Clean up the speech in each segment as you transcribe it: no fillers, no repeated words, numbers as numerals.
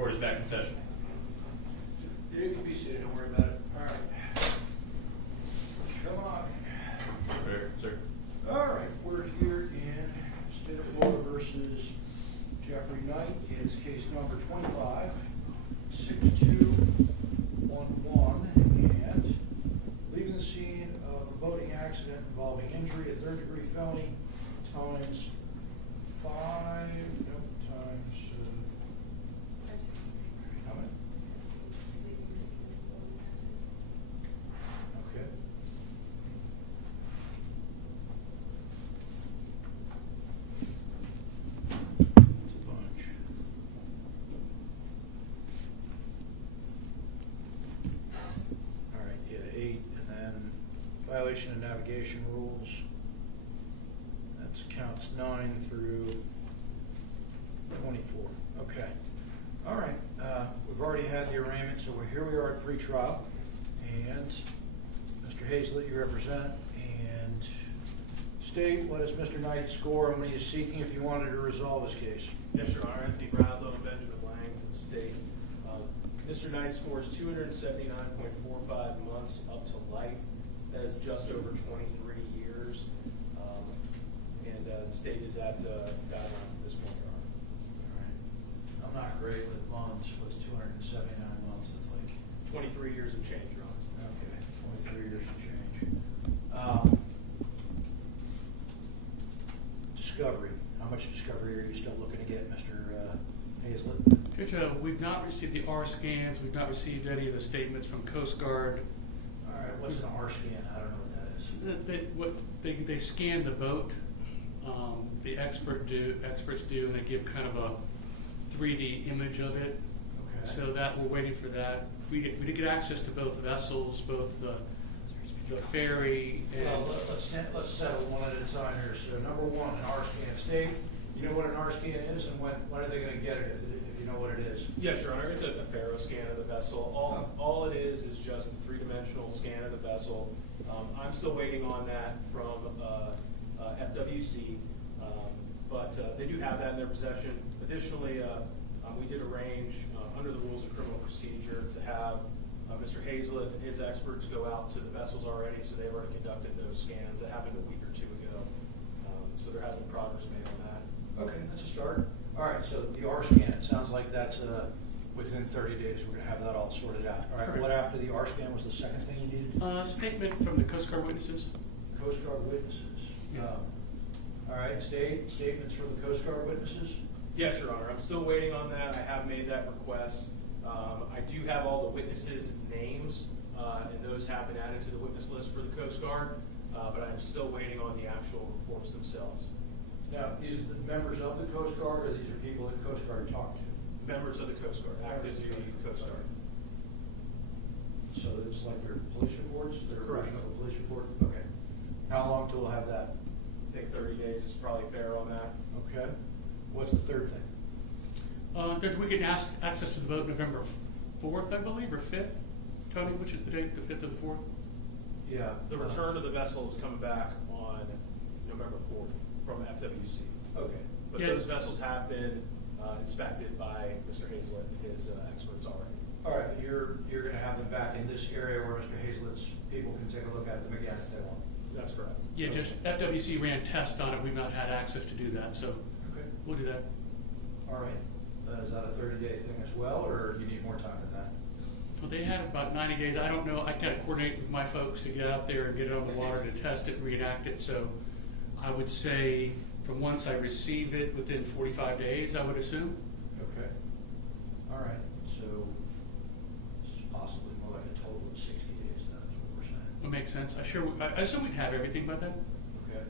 Court is back in session. You can be seated, don't worry about it. All right. Come on. Sir. All right, we're here in State of Florida versus Jeffry Knight. It's case number 25-6211, and leaving the scene of a boating accident involving injury, a third-degree felony, times 5, times, how many? Okay. It's a bunch. All right, yeah, 8, and then violation of navigation rules. That's counts 9 through 24. Okay. All right. We've already had the arraignment, so here we are at pretrial, and Mr. Hazlett, you represent, and state what is Mr. Knight's score and what he is seeking if you wanted to resolve his case. Yes, Your Honor. Anthony Bradlow and Benjamin Lang from the state. Mr. Knight scores 279.45 months up to life. That is just over 23 years. And the state is at guidelines at this point, Your Honor. All right. I'm not great with months. What's 279 months? It's like 23 years and change, Your Honor. okay, 23 years and change. Discovery. How much discovery are you still looking to get, Mr. Hazlett? Judge, we've not received the R scans. We've not received any of the statements from Coast Guard. All right. What's an R scan? I don't know what that is. They scan the boat. The experts do, and they give kind of a 3D image of it. Okay. So that we're waiting for that. We did get access to both vessels, both the ferry and. Well, let's settle one at a time here. So number one, an R scan. Steve, you know what an R scan is, and when are they going to get it if you know what it is? Yes, Your Honor. It's a Faro scan of the vessel. All it is just a three-dimensional scan of the vessel. I'm still waiting on that from FWC, but they do have that in their possession. Additionally, we did arrange, under the rules of criminal procedure, to have Mr. Hazlett and his experts go out to the vessels already, so they've already conducted those scans. That happened a week or two ago, so there has been progress made on that. Okay, that's a start. All right, so the R scan, it sounds like that's within 30 days. We're going to have that all sorted out. All right, Correct. what after the R scan was the second thing you needed? Statement from the Coast Guard witnesses. Coast Guard witnesses. Yes. All right, statements from the Coast Guard witnesses? Yes, Your Honor. I'm still waiting on that. I have made that request. I do have all the witnesses' names, and those have been added to the witness list for the Coast Guard, but I'm still waiting on the actual reports themselves. Now, these are the members of the Coast Guard, or these are people that Coast Guard talked to? Members of the Coast Guard, active duty Coast Guard. So it's like their police reports? Their Correct. version of a police report? Okay. How long till we'll have that? I think 30 days is probably fair on that. Okay. What's the third thing? Judge, we can ask access to the boat November 4th, I believe, or 5th. Tony, which is the date, the 5th or the 4th? Yeah. The return of the vessel is coming back on November 4th from FWC. Okay. But Yeah. those vessels have been inspected by Mr. Hazlett and his experts already. All right, but you're going to have them back in this area where Mr. Hazlett's people can take a look at them again if they want. That's correct. Yeah, just FWC ran tests on it. We've not had access to do that, so Okay. we'll do that. All right. Is that a 30-day thing as well, or do you need more time than that? Well, they had about 90 days. I don't know. I kind of coordinate with my folks to get out there and get it on the water to test it, reenact it. So I would say from once I receive it within 45 days, I would assume. Okay. All right. So this is possibly more like a total of 60 days. That is what we're saying. That makes sense. I assume we'd have everything by then. Okay.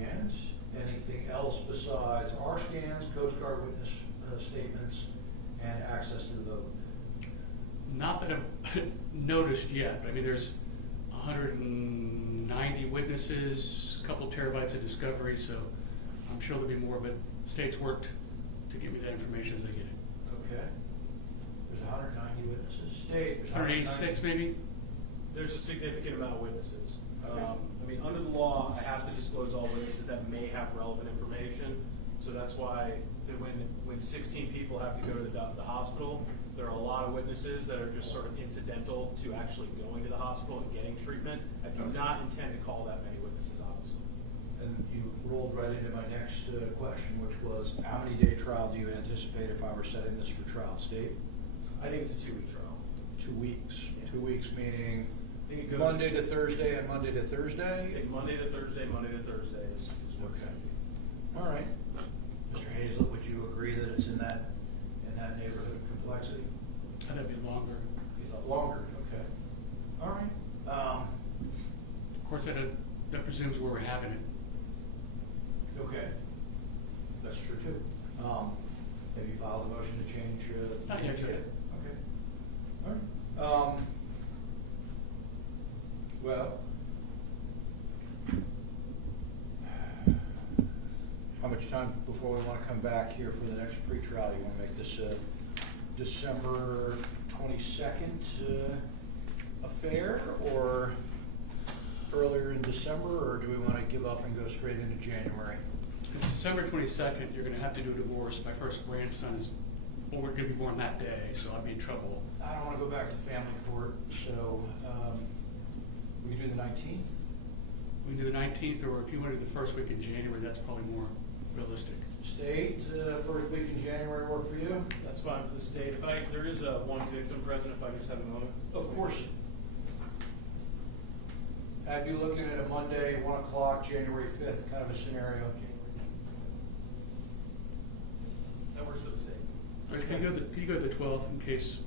And anything else besides R scans, Coast Guard witness statements, and access to the boat? Not that I've noticed yet. I mean, there's 190 witnesses, a couple terabytes of discovery, so I'm sure there'll be more, but state's worked to give me that information as they get it. Okay. There's 190 witnesses. State. there's 186 maybe? There's a significant amount of witnesses. Okay. I mean, under the law, I have to disclose all witnesses that may have relevant information. So that's why when 16 people have to go to the hospital, there are a lot of witnesses that are just sort of incidental to actually going to the hospital and getting treatment. I do not intend to call that many witnesses, obviously. And you rolled right into my next question, which was, how many day trial do you anticipate if I were setting this for trial? State? I think it's a 2-week trial. 2 weeks. Yeah. 2 weeks meaning I think it goes Monday to Thursday and Monday to I Thursday? think Monday to Thursday is what it's Okay. gonna be. All right. Mr. Hazlett, would you agree that it's in that neighborhood of complexity? That'd be longer. You thought longer, okay. All right. Of course, that presumes where we're having it. Okay. That's true too. Have you filed a motion to change? Not yet, Judge. Okay. All right. Well, how much time before we want to come back here for the next pretrial? You want to make this December 22nd affair, or earlier in December, or do we want to give up and go straight into January? It's December 22nd, you're gonna have to do a divorce. My first grandson is gonna be born that day, so I'd be in trouble. I don't want to go back to family court, so we can do the 19th. We can do the 19th, or if you wanted the first week in January, that's probably more realistic. State, first week in January work for you? That's fine for the state. There is one victim present, if I just have a moment. Of course. I'd be looking at a Monday, 1 o'clock, January 5th, kind of a scenario. That works for the state. Or can you go to the 12th in case?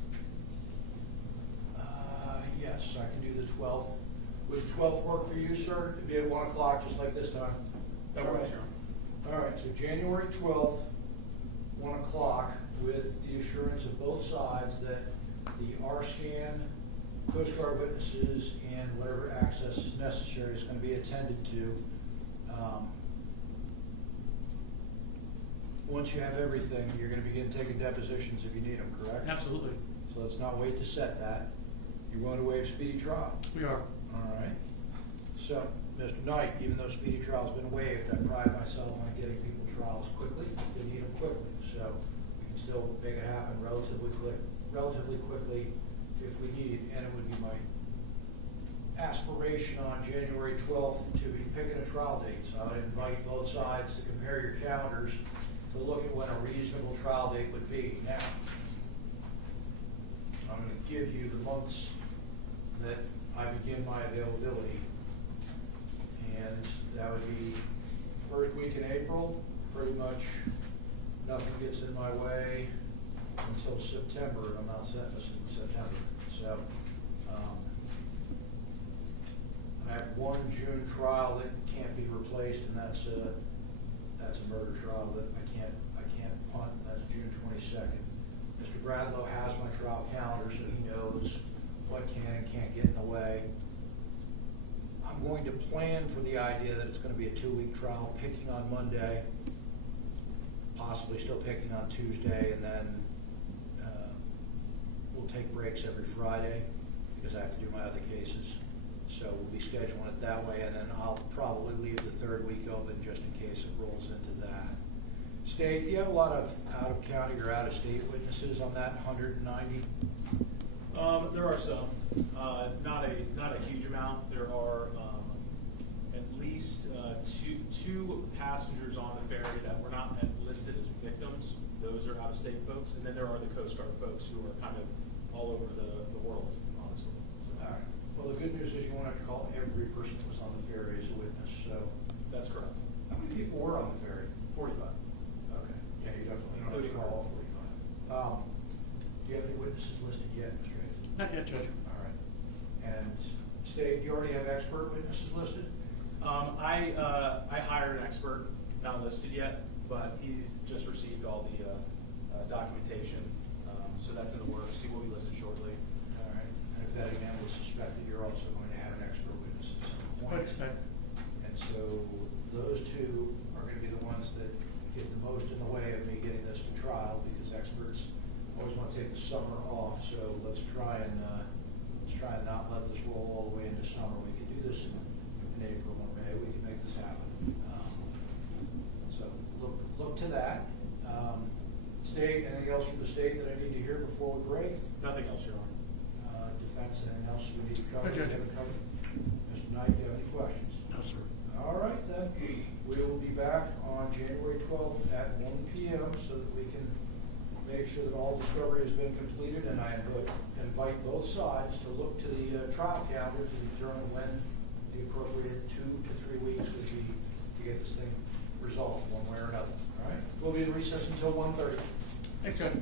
Yes, I can do the 12th. Would the 12th work for you, sir? It'd be at 1 o'clock, just like this time. That All works, right. Your Honor. All right, so January 12th, 1 o'clock, with the assurance of both sides that the R-scan, Coast Guard witnesses, and whatever access is necessary is going to be attended to. Once you have everything, you're going to begin taking depositions if you need them, correct? Absolutely. So let's not wait to set that. You're going to waive speedy trial. We are. All right. So, Mr. Knight, even though speedy trial's been waived, I pride myself on getting people trials quickly. They need them quickly, so we can still make it happen relatively quickly if we need. And it would be my aspiration on January 12th to be picking a trial date. So I would invite both sides to compare your calendars to look at when a reasonable trial date would be. Now, I'm going to give you the months that I begin my availability, and that would be first week in April. Pretty much nothing gets in my way until September, and I'm not setting this in September. So I have one June trial that can't be replaced, and that's a murder trial that I can't punt, and that's June 22nd. Mr. Bradlow has my trial calendar, so he knows what can and can't get in the way. I'm going to plan for the idea that it's going to be a 2-week trial, picking on Monday, possibly still picking on Tuesday, and then we'll take breaks every Friday because I have to do my other cases. So we'll be scheduling it that way, and then I'll probably leave the third week open just in case it rolls into that. State, do you have a lot of out-of-county or out-of-state witnesses on that 190? There are some, not a huge amount. There are at least two passengers on the ferry that were not listed as victims. Those are out-of-state folks, and then there are the Coast Guard folks who are kind of all over the world, honestly. So. All right. Well, the good news is you won't have to call every person that was on the ferry as a witness. So That's correct. how many people were on the ferry? 45. Okay. Yeah, you definitely don't have to call all 45. Do you have any witnesses listed yet, Mr. Hayes? Not yet, Judge. All right. And State, do you already have expert witnesses listed? I hired an expert, not listed yet, but he's just received all the documentation, so that's in the works. He will be listed shortly. All right. And if that again would suspect that you're also going to have an expert witness at some point. Quite expect. And so those two are going to be the ones that get the most in the way of me getting this to trial, because experts always want to take the summer off. So let's try and not let this roll all the way into summer. We can do this in April or May. We can make this happen. So look to else from the state that I need to hear before we break? Nothing else, Your Honor. Defense, anything else we need to cover? No, Judge. We haven't covered? Mr. Knight, do you have any questions? No, sir. All right, then, we will be back on January 12th at 1 p.m. so that we can make sure that all discovery has been completed, and I would invite both sides to look to the trial calendar to determine when the appropriate 2 to 3 weeks would be to get this thing resolved one way or another. All right, we'll be in recess until 1:30. Thanks, Judge.